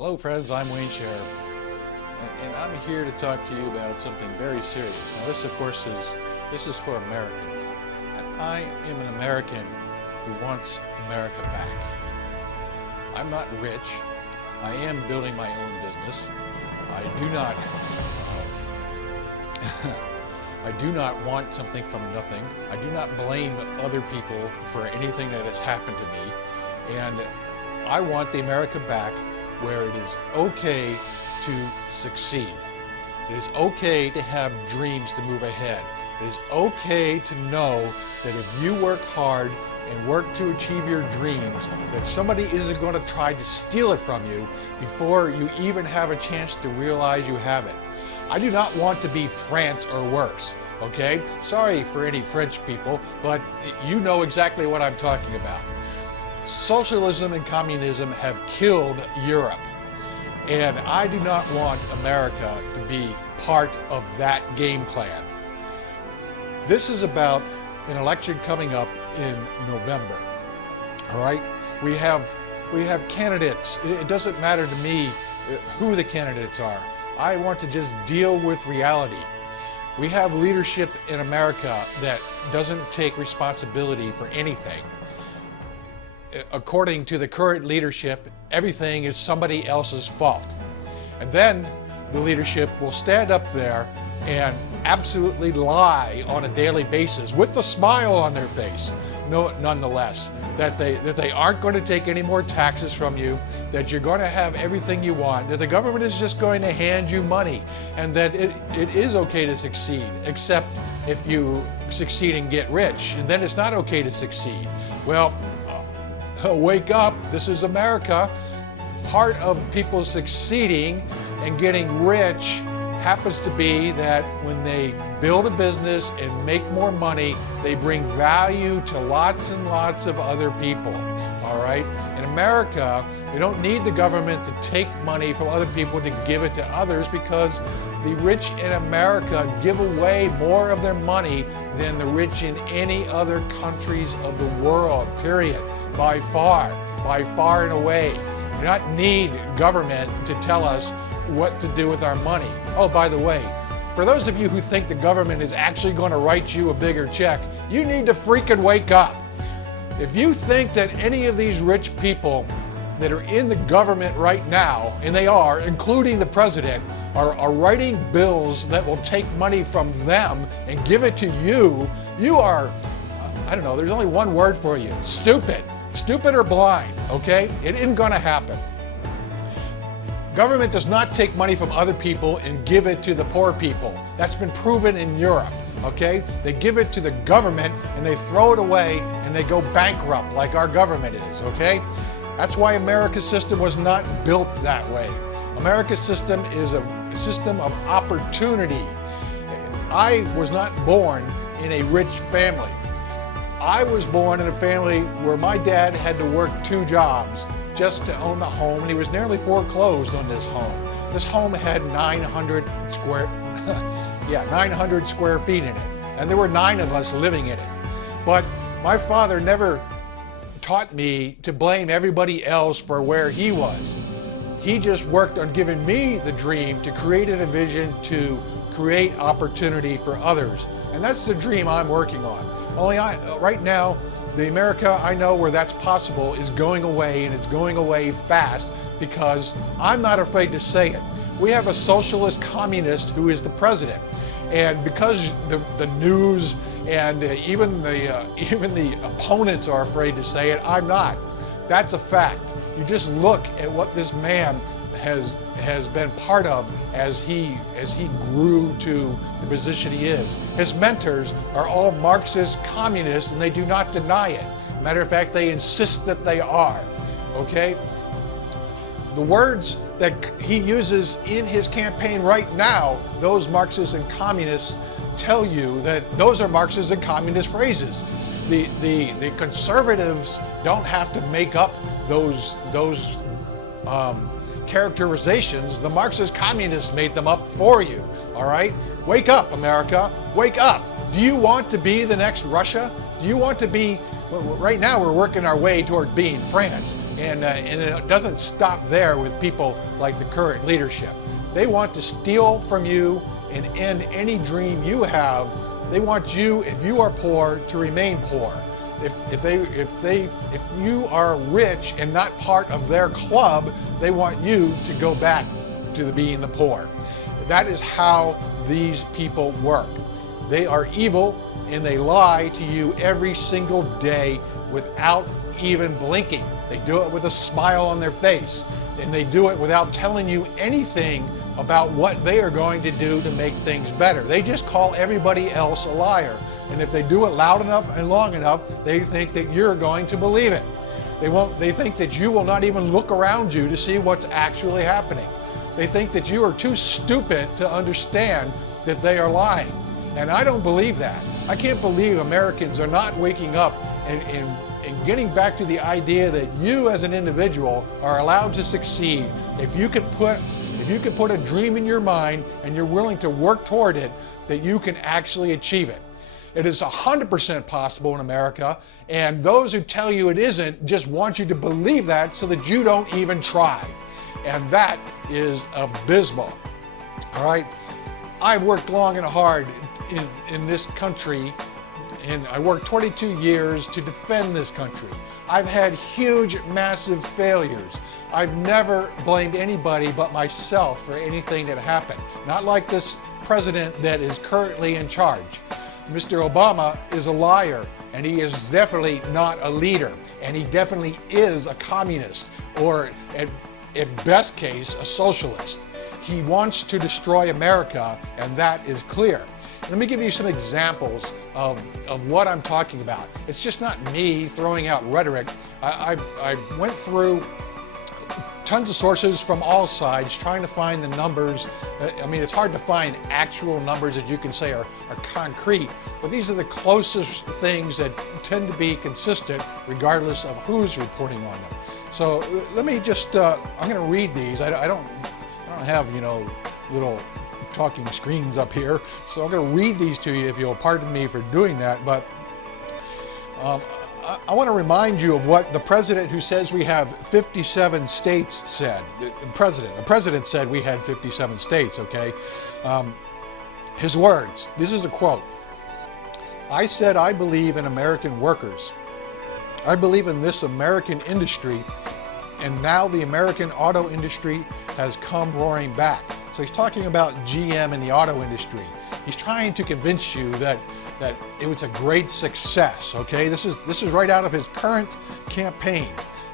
Hello friends, I'm Wayne Sheriff, and I'm here to talk to you about something very serious. Now this of course is for Americans. And I am an American who wants America back. I'm not rich. I am building my own business. I do not want something from nothing. I do not blame other people for anything that has happened to me. And I want the America back where it is okay to succeed. It is okay to have dreams to move ahead. It is okay to know that if you work hard and work to achieve your dreams, that somebody isn't going to try to steal it from you before you even have a chance to realize you have it. I do not want to be France or worse, okay? Sorry for any French people, but you know exactly what I'm talking about. Socialism and communism have killed Europe, and I do not want America to be part of that game plan. This is about an election coming up in November. All right, we have candidates. It doesn't matter to me who the candidates are. I want to just deal with reality. We have leadership in America that doesn't take responsibility for anything. According to the current leadership, everything is somebody else's fault. And then the leadership will stand up there and absolutely lie on a daily basis with a smile on their face, nonetheless, that they aren't going to take any more taxes from you, that you're going to have everything you want, that the government is just going to hand you money, and that it is okay to succeed, except if you succeed and get rich, and then it's not okay to succeed. Well, wake up, this is America. Part of people succeeding and getting rich happens to be that when they build a business and make more money, they bring value to lots and lots of other people, all right? In America, we don't need the government to take money from other people to give it to others, because the rich in America give away more of their money than the rich in any other countries of the world, period. By far and away. We do not need government to tell us what to do with our money. Oh, by the way, for those of you who think the government is actually going to write you a bigger check, you need to freaking wake up. If you think that any of these rich people that are in the government right now, and they are, including the president, are writing bills that will take money from them and give it to you, you are, I don't know, there's only one word for you: stupid. Stupid or blind, okay? It isn't going to happen. Government does not take money from other people and give it to the poor people. That's been proven in Europe, okay? They give it to the government and they throw it away and they go bankrupt like our government is, okay? That's why America's system was not built that way. America's system is a system of opportunity. I was not born in a rich family. I was born in a family where my dad had to work 2 jobs just to own the home, and he was nearly foreclosed on this home. This home had 900 square feet in it, and there were 9 of us living in it. But my father never taught me to blame everybody else for where he was. He just worked on giving me the dream to create a vision to create opportunity for others, and that's the dream I'm working on. Only right now, the America I know where that's possible is going away, and it's going away fast, because I'm not afraid to say it. We have a socialist communist who is the president, and because the news and even the opponents are afraid to say it, I'm not. That's a fact. You just look at what this man has been part of as he grew to the position he is. His mentors are all Marxist communists, and they do not deny it. Matter of fact, they insist that they are, okay? The words that he uses in his campaign right now, those Marxists and communists tell you that those are Marxist and communist phrases. The conservatives don't have to make up those characterizations. The Marxist communists made them up for you, all right? Wake up, America, wake up. Do you want to be the next Russia? Do you want to be right now we're working our way toward being France, and it doesn't stop there with people like the current leadership. They want to steal from you and end any dream you have. They want you, if you are poor, to remain poor. If you are rich and not part of their club, they want you to go back to being the poor. That is how these people work. They are evil, and they lie to you every single day without even blinking. They do it with a smile on their face, and they do it without telling you anything about what they are going to do to make things better. They just call everybody else a liar. And if they do it loud enough and long enough, they think that you're going to believe it. They think that you will not even look around you to see what's actually happening. They think that you are too stupid to understand that they are lying. And I don't believe that. I can't believe Americans are not waking up and getting back to the idea that you as an individual are allowed to succeed. If you can put a dream in your mind and you're willing to work toward it, that you can actually achieve it. It is 100% possible in America, and those who tell you it isn't just want you to believe that so that you don't even try. And that is abysmal. All right? I've worked long and hard in this country, and I worked 22 years to defend this country. I've had huge, massive failures. I've never blamed anybody but myself for anything that happened. Not like this president that is currently in charge. Mr. Obama is a liar, and he is definitely not a leader, and he definitely is a communist, or at best case, a socialist. He wants to destroy America, and that is clear. Let me give you some examples of what I'm talking about. It's just not me throwing out rhetoric. I went through tons of sources from all sides trying to find the numbers. I mean, it's hard to find actual numbers that you can say are concrete, but these are the closest things that tend to be consistent regardless of who's reporting on them. So let me just, I'm going to read these. I don't have, little talking screens up here, so I'm going to read these to you if you'll pardon me for doing that. But I want to remind you of what the president who says we have 57 states said. The president said we had 57 states, okay? His words, this is a quote. I said I believe in American workers. I believe in this American industry, and now the American auto industry has come roaring back. So he's talking about GM and the auto industry. He's trying to convince you that it was a great success, okay? This is right out of his current campaign.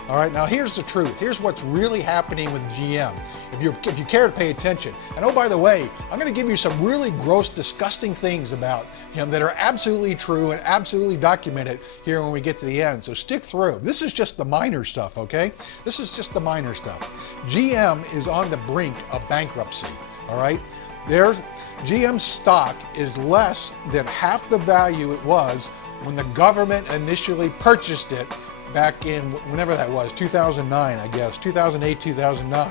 All right, now here's the truth. Here's what's really happening with GM, if you care to pay attention. And oh, by the way, I'm going to give you some really gross, disgusting things about him that are absolutely true and absolutely documented here when we get to the end. So stick through. This is just the minor stuff, okay? This is just the minor stuff. GM is on the brink of bankruptcy, all right? GM stock is less than half the value it was when the government initially purchased it back in, whenever that was, 2009, I guess, 2008, 2009.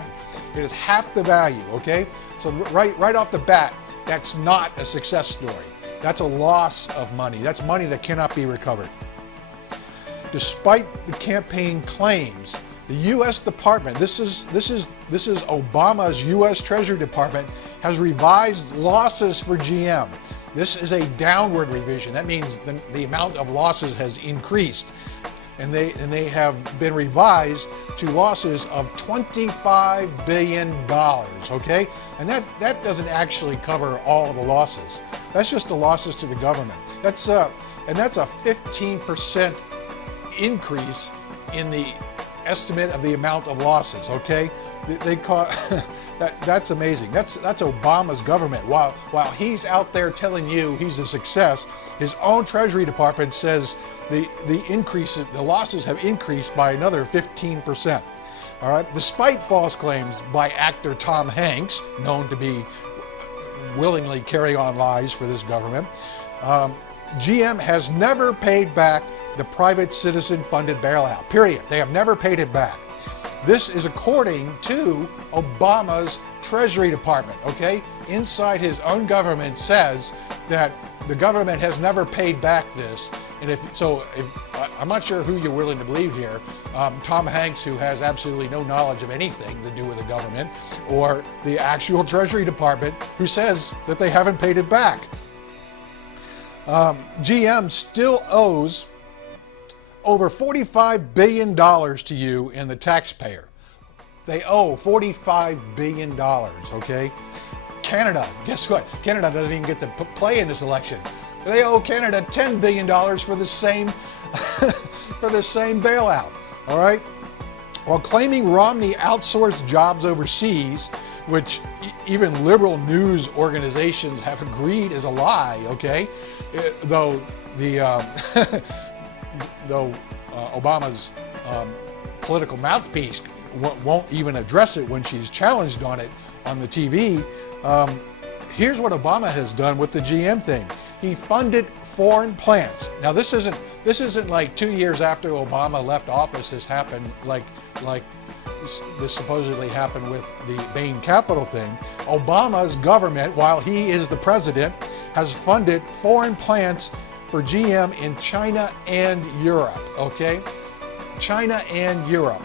It is half the value, okay? So right off the bat, that's not a success story. That's a loss of money. That's money that cannot be recovered. Despite the campaign claims, the U.S. Department, this is Obama's U.S. Treasury Department, has revised losses for GM. This is a downward revision. That means the amount of losses has increased. And they have been revised to losses of $25 billion, okay? And that doesn't actually cover all of the losses. That's just the losses to the government. That's a 15% increase in the estimate of the amount of losses, okay? They call that's amazing. That's Obama's government. While he's out there telling you he's a success, his own Treasury Department says the losses have increased by another 15%. All right, despite false claims by actor Tom Hanks, known to be willingly carrying on lies for this government, GM has never paid back the private citizen-funded bailout. Period. They have never paid it back. This is according to Obama's Treasury Department, okay? Inside his own government says that the government has never paid back this, And I'm not sure who you're willing to believe here, Tom Hanks, who has absolutely no knowledge of anything to do with the government, or the actual Treasury Department, who says that they haven't paid it back. GM still owes over $45 billion to you and the taxpayer. They owe $45 billion, okay? Canada, guess what? Canada doesn't even get to play in this election. They owe Canada $10 billion for the same for the same bailout, all right? While claiming Romney outsourced jobs overseas, which even liberal news organizations have agreed is a lie, okay? Though Obama's political mouthpiece won't even address it when she's challenged on it on the TV. Here's what Obama has done with the GM thing. He funded foreign plants. Now this isn't like 2 years after Obama left office. This happened like this supposedly happened with the Bain Capital thing. Obama's government, while he is the president, has funded foreign plants for GM in China and Europe, okay? China and Europe.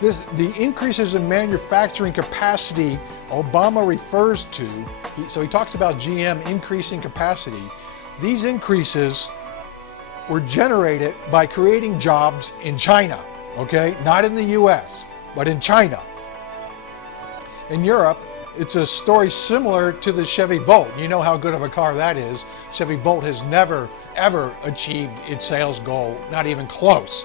The increases in manufacturing capacity Obama refers to, so he talks about GM increasing capacity. These increases were generated by creating jobs in China, okay? Not in the US, but in China. In Europe, it's a story similar to the Chevy Volt. You know how good of a car that is. Chevy Volt has never, ever achieved its sales goal, not even close.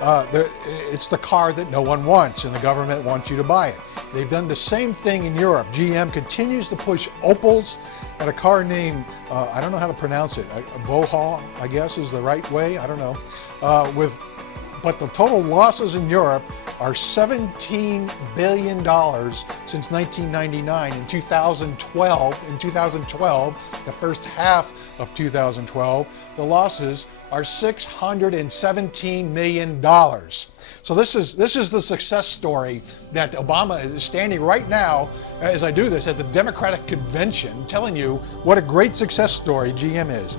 It's the car that no one wants, and the government wants you to buy it. They've done the same thing in Europe. GM continues to push Opels and a car named, I don't know how to pronounce it, Vohal, I guess is the right way, I don't know. But the total losses in Europe are $17 billion since 1999. In 2012, the first half of 2012, the losses are $617 million. So this is the success story that Obama is standing right now, as I do this, at the Democratic convention, telling you what a great success story GM is.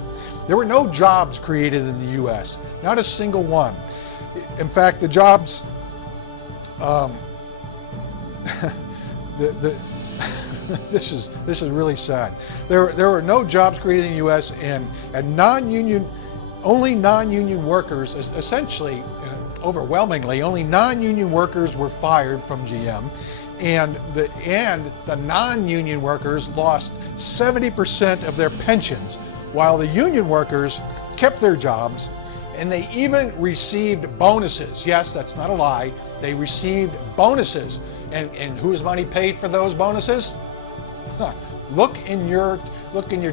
There were no jobs created in the US, not a single one. In fact, the jobs, this is really sad. There were no jobs created in the U.S. and only non-union workers, essentially, overwhelmingly, only non-union workers were fired from GM, and the non-union workers lost 70% of their pensions, while the union workers kept their jobs. And they even received bonuses. Yes, that's not a lie. They received bonuses. And whose money paid for those bonuses? Look in your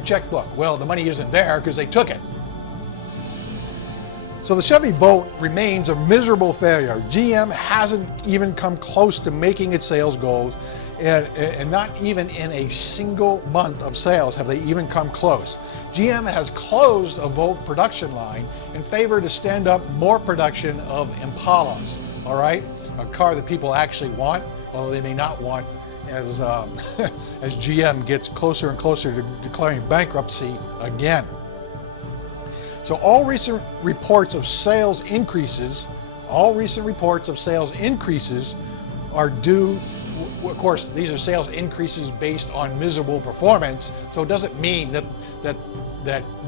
checkbook. Well, the money isn't there because they took it. So the Chevy Volt remains a miserable failure. GM hasn't even come close to making its sales goals, and not even in a single month of sales have they even come close. GM has closed a Volt production line in favor to stand up more production of Impalas, all right? A car that people actually want, although they may not want, as GM gets closer and closer to declaring bankruptcy again. So all recent reports of sales increases are due. Of course, these are sales increases based on miserable performance, so it doesn't mean that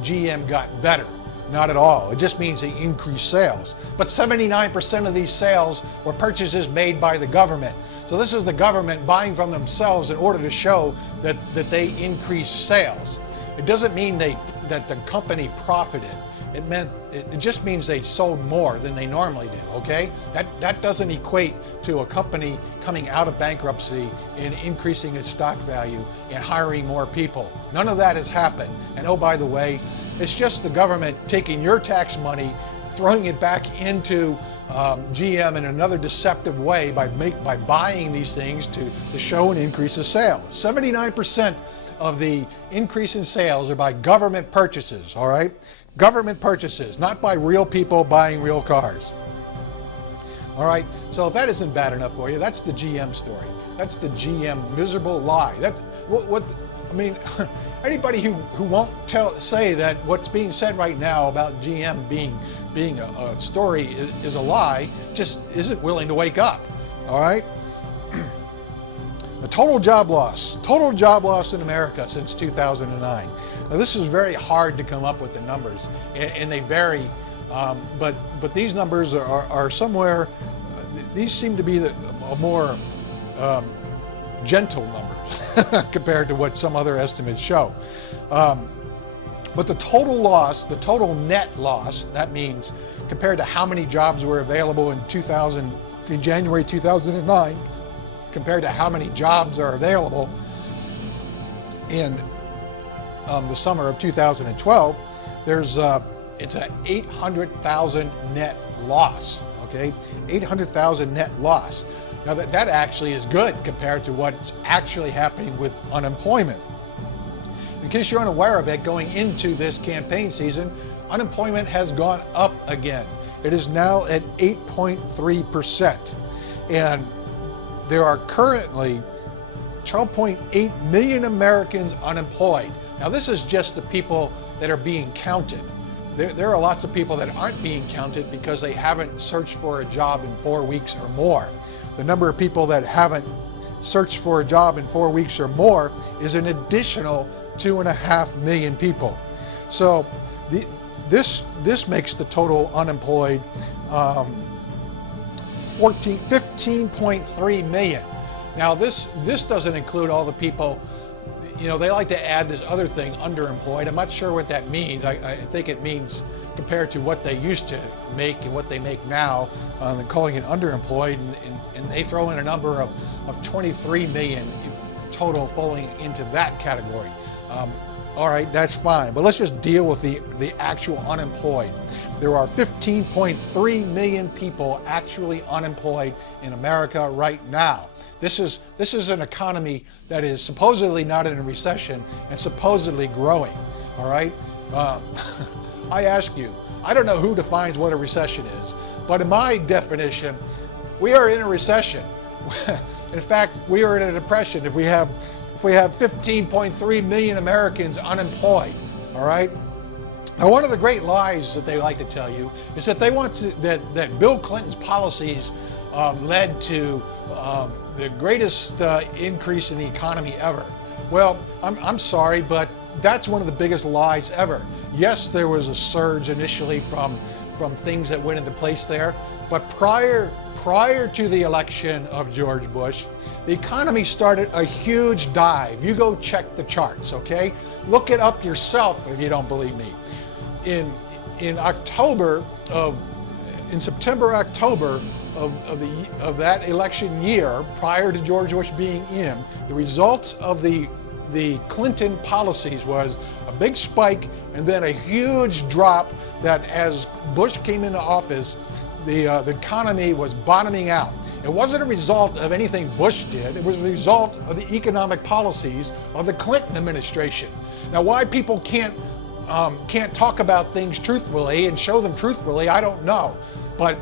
GM got better. Not at all. It just means they increased sales. But 79% of these sales were purchases made by the government. So this is the government buying from themselves in order to show that they increased sales. It doesn't mean that the company profited. It just means they sold more than they normally did, okay? That doesn't equate to a company coming out of bankruptcy and increasing its stock value and hiring more people. None of that has happened. And oh, by the way, it's just the government taking your tax money, throwing it back into GM in another deceptive way by buying these things to show an increase in sales. 79% of the increase in sales are by government purchases, all right? Government purchases, not by real people buying real cars. All right, so if that isn't bad enough for you, that's the GM story. That's the GM miserable lie. That's what I mean, anybody who won't say that what's being said right now about GM being a story is a lie, just isn't willing to wake up. All right. The total job loss in America since 2009. Now this is very hard to come up with the numbers, and they vary. But these numbers are somewhere. These seem to be a more gentle numbers compared to what some other estimates show. But the total net loss, that means compared to how many jobs were available in January 2009, compared to how many jobs are available in the summer of 2012, it's an 800,000 net loss. Okay, 800,000 net loss. Now that actually is good compared to what's actually happening with unemployment. In case you're unaware of it, going into this campaign season, unemployment has gone up again. It is now at 8.3%. And there are currently 12.8 million Americans unemployed. Now this is just the people that are being counted. There are lots of people that aren't being counted because they haven't searched for a job in 4 weeks or more. The number of people that haven't searched for a job in 4 weeks or more is an additional 2.5 million people. So this makes the total unemployed 15.3 million. Now this doesn't include all the people. You know, they like to add this other thing, underemployed. I'm not sure what that means. I think it means compared to what they used to make and what they make now, they're calling it underemployed, and they throw in a number of 23 million total falling into that category. All right, that's fine, but let's just deal with the actual unemployed. There are 15.3 million people actually unemployed in America right now. This is an economy that is supposedly not in a recession and supposedly growing. All right. I ask you, I don't know who defines what a recession is, but in my definition, we are in a recession. In fact, we are in a depression if we have 15.3 million Americans unemployed. All right. Now, one of the great lies that they like to tell you is that they want to, that Bill Clinton's policies led to the greatest increase in the economy ever. Well, I'm sorry, but that's one of the biggest lies ever. Yes, there was a surge initially from things that went into place there, but prior to the election of George Bush, the economy started a huge dive. You go check the charts, okay? Look it up yourself if you don't believe me. In September, October of that election year, prior to George Bush being in, the results of the Clinton policies was a big spike and then a huge drop that as Bush came into office, the economy was bottoming out. It wasn't a result of anything Bush did. It was a result of the economic policies of the Clinton administration. Now, why people can't talk about things truthfully and show them truthfully, I don't know. But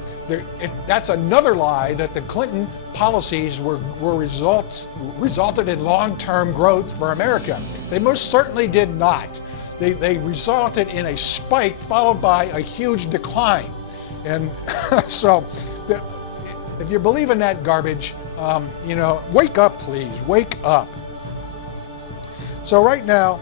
that's another lie, that the Clinton policies resulted in long-term growth for America. They most certainly did not. They resulted in a spike followed by a huge decline. And so if you believe in that garbage, wake up, please, wake up. So right now,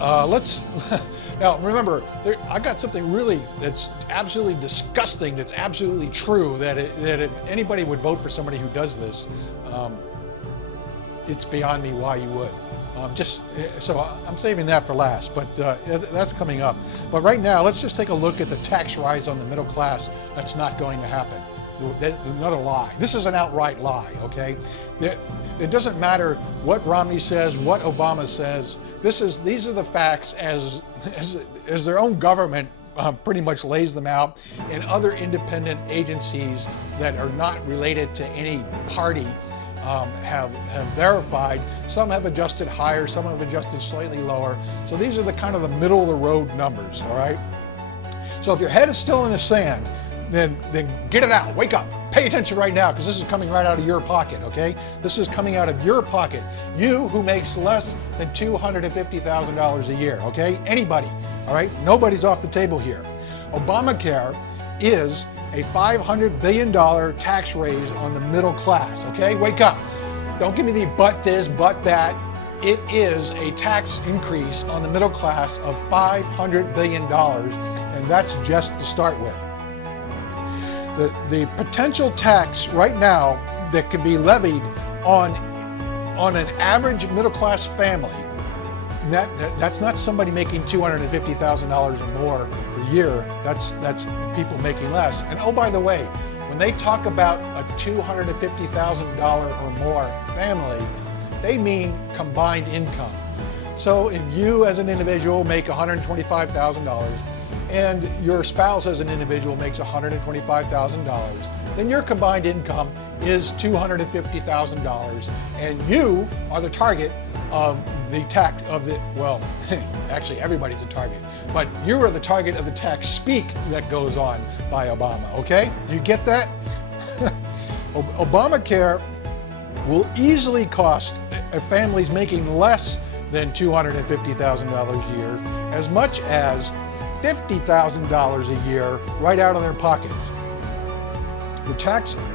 now remember, I got something really that's absolutely disgusting, that's absolutely true, that if anybody would vote for somebody who does this, it's beyond me why you would. So I'm saving that for last, but that's coming up. But right now, let's just take a look at the tax rise on the middle class. That's not going to happen. Another lie. This is an outright lie, okay? It doesn't matter what Romney says, what Obama says. These are the facts as their own government pretty much lays them out, and other independent agencies that are not related to any party have verified. Some have adjusted higher, some have adjusted slightly lower. So these are the kind of the middle of the road numbers, all right? So if your head is still in the sand, then get it out. Wake up. Pay attention right now, because this is coming right out of your pocket, okay? This is coming out of your pocket. You who makes less than $250,000 a year, okay? Anybody, all right? Nobody's off the table here. Obamacare is a $500 billion tax raise on the middle class, okay? Wake up. Don't give me the but this, but that. It is a tax increase on the middle class of $500 billion, and that's just to start with. The potential tax right now that could be levied on an average middle class family, that's not somebody making $250,000 or more per year. That's people making less. And oh, by the way, when they talk about a $250,000 or more family, they mean combined income. So if you as an individual make $125,000 and your spouse as an individual makes $125,000, then your combined income is $250,000, and you are the target of the tax of the, well, actually everybody's a target, but you are the target of the tax speak that goes on by Obama, okay? Do you get that? Obamacare will easily cost families making less than $250,000 a year as much as $50,000 a year right out of their pockets.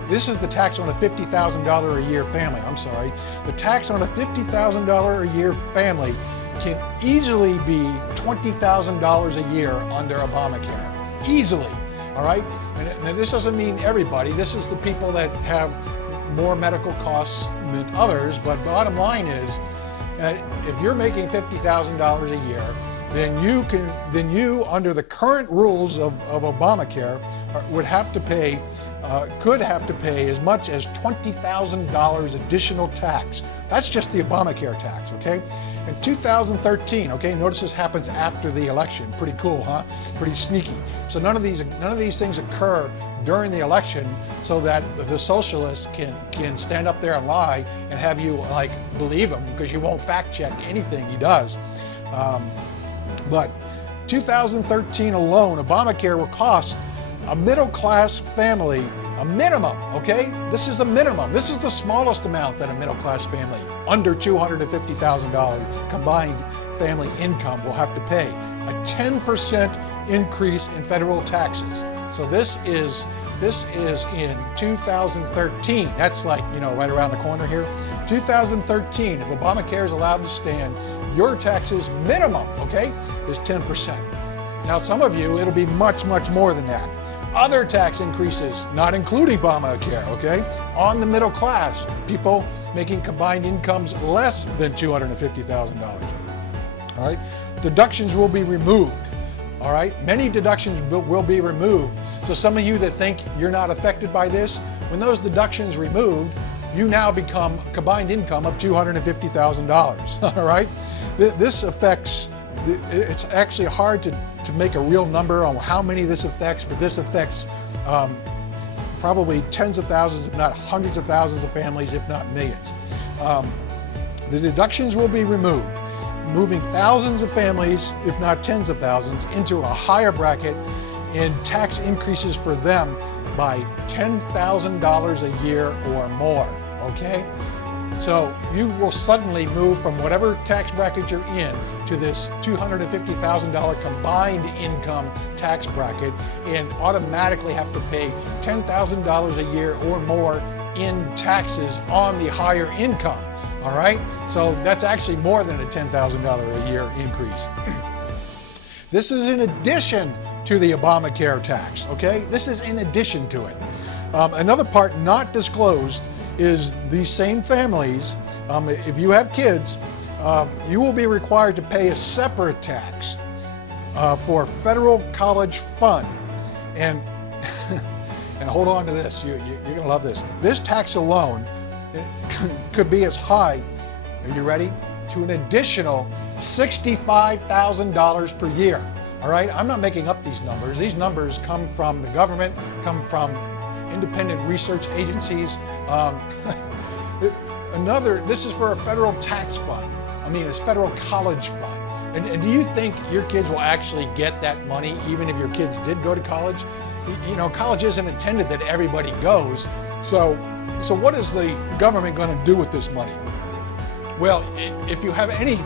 This is the tax on a $50,000 a year family. I'm sorry. The tax on a $50,000 a year family can easily be $20,000 a year under Obamacare. Easily. All right? And this doesn't mean everybody. This is the people that have more medical costs than others, but bottom line is that if you're making $50,000 a year, then you under the current rules of Obamacare could have to pay as much as $20,000 additional tax. That's just the Obamacare tax, okay? In 2013, okay, notice this happens after the election. Pretty cool, huh? Pretty sneaky. So none of these things occur during the election so that the socialist can stand up there and lie and have you like believe him, because you won't fact check anything he does. But 2013 alone, Obamacare will cost a middle class family a minimum, okay? This is the minimum. This is the smallest amount that a middle class family under $250,000 combined family income will have to pay. A 10% increase in federal taxes. So this is in 2013. That's like, right around the corner here. 2013, if Obamacare is allowed to stand, your taxes minimum, okay, is 10%. Now, some of you, it'll be much, much more than that. Other tax increases, not including Obamacare, okay, on the middle class, people making combined incomes less than $250,000. All right, deductions will be removed. All right, many deductions will be removed. So some of you that think you're not affected by this, when those deductions removed, you now become combined income of $250,000. All right, this affects. It's actually hard to make a real number on how many this affects, but this affects probably tens of thousands, if not hundreds of thousands of families, if not millions. The deductions will be removed, moving thousands of families, if not tens of thousands, into a higher bracket, and tax increases for them by $10,000 a year or more, okay? So you will suddenly move from whatever tax bracket you're in to this $250,000 combined income tax bracket and automatically have to pay $10,000 a year or more in taxes on the higher income, all right? So that's actually more than a $10,000 a year increase. This is in addition to the Obamacare tax, okay? This is in addition to it. Another part not disclosed is these same families, if you have kids, you will be required to pay a separate tax for federal college fund. And and hold on to this, you're going to love this. This tax alone could be as high, are you ready, to an additional $65,000 per year. All right, I'm not making up these numbers. These numbers come from the government, come from independent research agencies. This is for a federal tax fund. It's federal college fund. And do you think your kids will actually get that money even if your kids did go to college? college isn't intended that everybody goes. So what is the government going to do with this money? Well, if you have any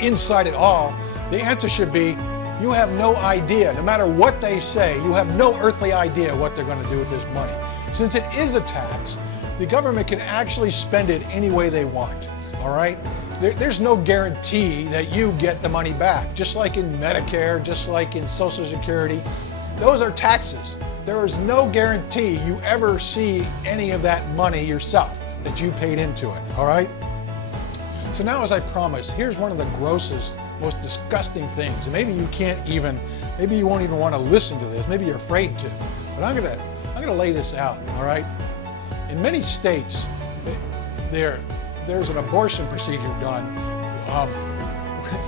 insight at all, the answer should be you have no idea. No matter what they say, you have no earthly idea what they're going to do with this money. Since it is a tax, the government can actually spend it any way they want, all right? There's no guarantee that you get the money back, just like in Medicare, just like in Social Security. Those are taxes. There is no guarantee you ever see any of that money yourself that you paid into it, all right? So now, as I promised, here's one of the grossest, most disgusting things. And maybe you won't even want to listen to this. Maybe you're afraid to. But I'm gonna lay this out, all right? In many states, there's an abortion procedure done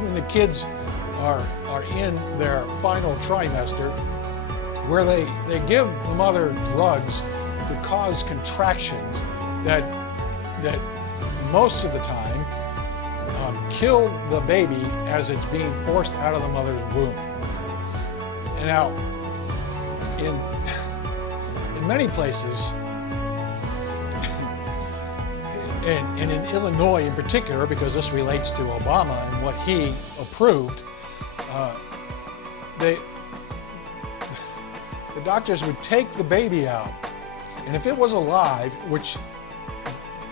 when the kids are in their final trimester, where they give the mother drugs to cause contractions that most of the time kill the baby as it's being forced out of the mother's womb. And now, in many places, and in Illinois in particular, because this relates to Obama and what he approved, the doctors would take the baby out, and if it was alive, which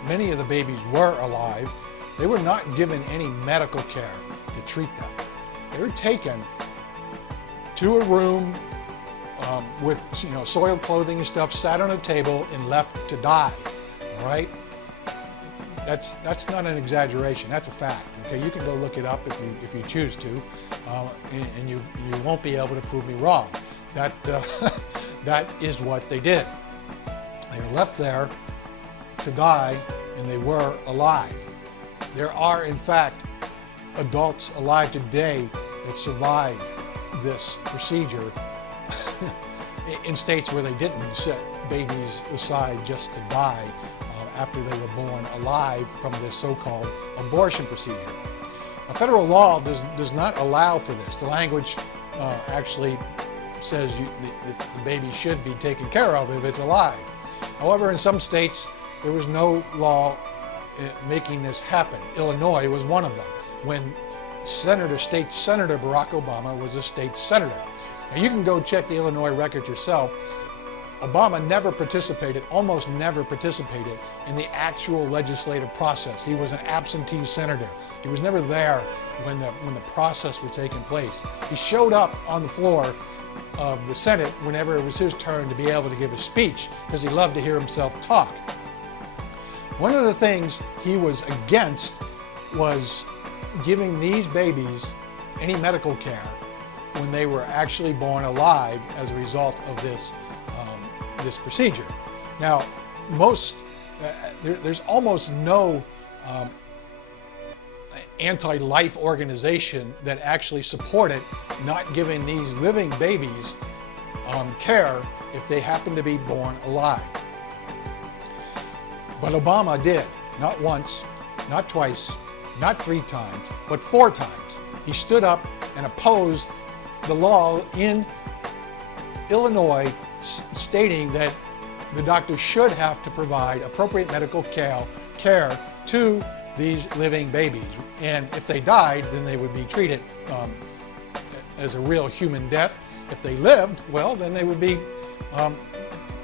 many of the babies were alive, they were not given any medical care to treat them. They were taken to a room with soiled clothing and stuff, sat on a table and left to die. All right, that's not an exaggeration. That's a fact. Okay, you can go look it up if you choose to, and you won't be able to prove me wrong. That is what they did. They were left there to die, and they were alive. There are, in fact, adults alive today that survived this procedure in states where they didn't set babies aside just to die after they were born alive from this so-called abortion procedure. Now, federal law does not allow for this. The language actually says the baby should be taken care of if it's alive. However, in some states, there was no law making this happen. Illinois was one of them, when State Senator Barak Obama was a state senator. Now, you can go check the Illinois record yourself. Obama almost never participated in the actual legislative process. He was an absentee senator. He was never there when the process was taking place. He showed up on the floor of the Senate whenever it was his turn to be able to give a speech, because he loved to hear himself talk. One of the things he was against was giving these babies any medical care when they were actually born alive as a result of this procedure. Now, there's almost no anti-life organization that actually supported not giving these living babies care if they happen to be born alive. But Obama did, not once, not twice, not 3 times, but 4 times. He stood up and opposed the law in Illinois stating that the doctor should have to provide appropriate medical care to these living babies. And if they died, then they would be treated as a real human death. If they lived, well, then they would be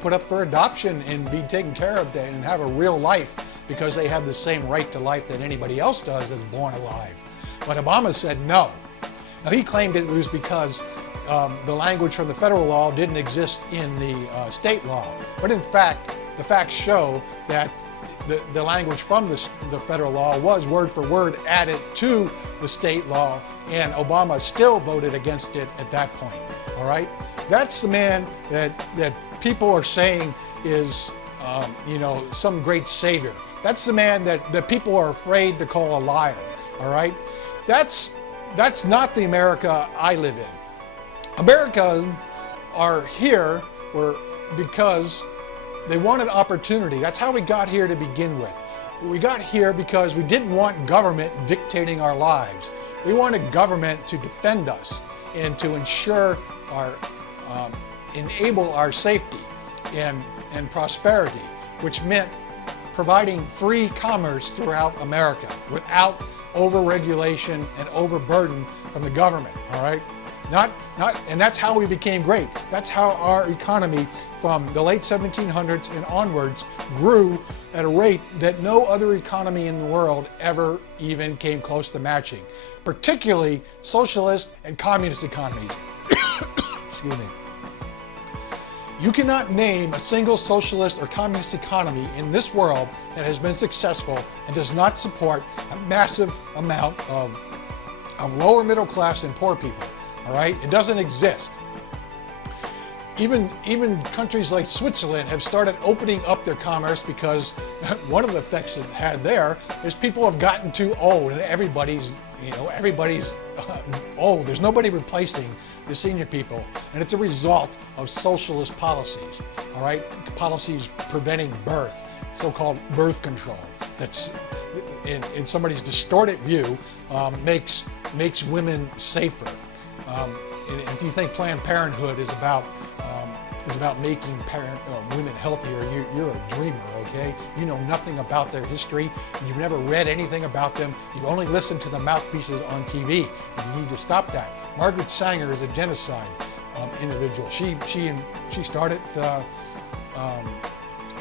put up for adoption and be taken care of and have a real life, because they have the same right to life that anybody else does that's born alive. But Obama said no. Now, he claimed it was because the language from the federal law didn't exist in the state law. But in fact, the facts show that the language from the federal law was word for word added to the state law, and Obama still voted against it at that point. All right? That's the man that people are saying is, some great savior. That's the man that people are afraid to call a liar. All right? That's not the America I live in. Americans are here because they wanted opportunity. That's how we got here to begin with. We got here because we didn't want government dictating our lives. We wanted government to defend us and to ensure enable our safety and prosperity, which meant providing free commerce throughout America without overregulation and overburden from the government, all right? And that's how we became great. That's how our economy from the late 1700s and onwards grew at a rate that no other economy in the world ever even came close to matching, particularly socialist and communist economies. Excuse me. You cannot name a single socialist or communist economy in this world that has been successful and does not support a massive amount of lower middle class and poor people. All right, it doesn't exist. Even countries like Switzerland have started opening up their commerce because one of the effects it had there is people have gotten too old, and everybody's old. There's nobody replacing the senior people, and it's a result of socialist policies. All right, policies preventing birth, so-called birth control. That's in somebody's distorted view makes women safer. If you think Planned Parenthood is about making women healthier, you're a dreamer, okay? You know nothing about their history. You've never read anything about them. You've only listened to the mouthpieces on TV. And you need to stop that. Margaret Sanger is a genocide individual. She started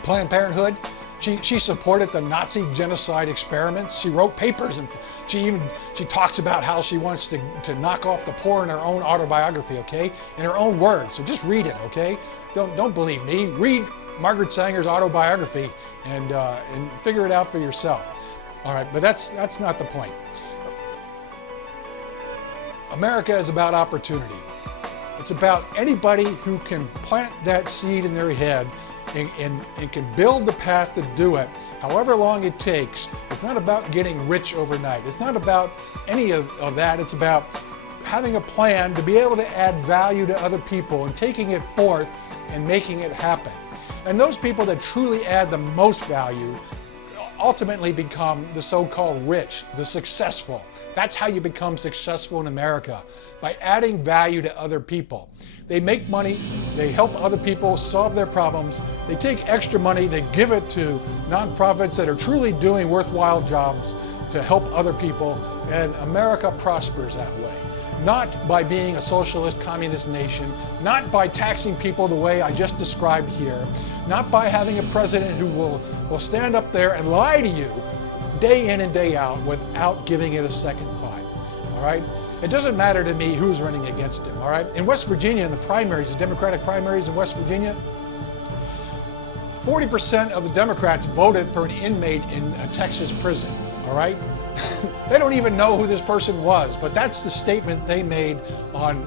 Planned Parenthood. She supported the Nazi genocide experiments. She wrote papers, and she talks about how she wants to knock off the poor in her own autobiography, okay? In her own words. So just read it, okay? Don't believe me. Read Margaret Sanger's autobiography and figure it out for yourself. All right, but that's not the point. America is about opportunity. It's about anybody who can plant that seed in their head and can build the path to do it, however long it takes. It's not about getting rich overnight. It's not about any of that. It's about having a plan to be able to add value to other people and taking it forth and making it happen. And those people that truly add the most value ultimately become the so-called rich, the successful. That's how you become successful in America, by adding value to other people. They make money, they help other people solve their problems, they take extra money, they give it to nonprofits that are truly doing worthwhile jobs to help other people, and America prospers that way. Not by being a socialist communist nation, not by taxing people the way I just described here, not by having a president who will stand up there and lie to you day in and day out without giving it a second thought. All right? It doesn't matter to me who's running against him. All right? In West Virginia, in the primaries, the Democratic primaries in West Virginia, 40% of the Democrats voted for an inmate in a Texas prison. All right? They don't even know who this person was, but that's the statement they made on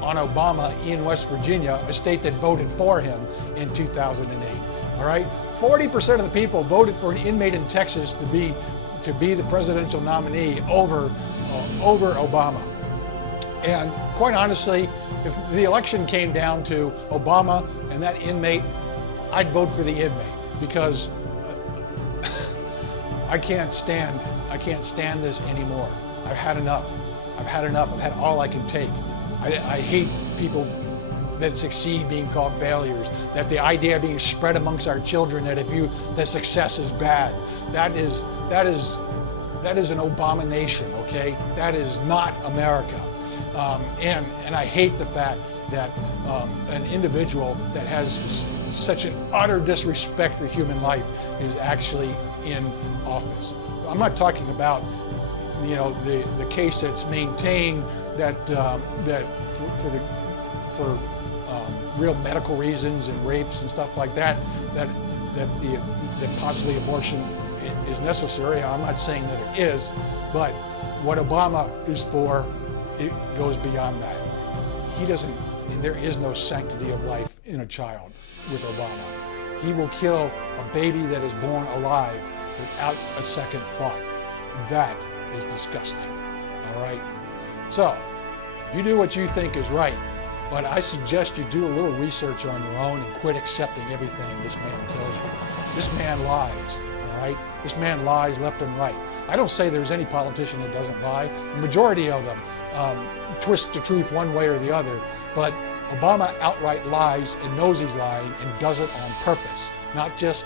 Obama in West Virginia, a state that voted for him in 2008. All right? 40% of the people voted for an inmate in Texas to be the presidential nominee over Obama. And quite honestly, if the election came down to Obama and that inmate, I'd vote for the inmate, because I can't stand this anymore. I've had enough. I've had all I can take. I hate people that succeed being called failures, that the idea being spread amongst our children that success is bad. That is an abomination, okay? That is not America. And I hate the fact that an individual that has such an utter disrespect for human life is actually in office. I'm not talking about, the case that's maintained that for real medical reasons and rapes and stuff like that possibly abortion is necessary. I'm not saying that it is, but what Obama is for, it goes beyond that. There is no sanctity of life in a child with Obama. He will kill a baby that is born alive without a second thought. That is disgusting. All right? So, you do what you think is right, but I suggest you do a little research on your own and quit accepting everything this man tells you. This man lies, all right? This man lies left and right. I don't say there's any politician that doesn't lie. The majority of them twist the truth one way or the other, but Obama outright lies and knows he's lying and does it on purpose, not just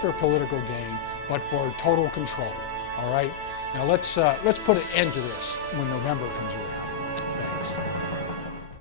for political gain, but for total control. All right. Now let's put an end to this when November comes around.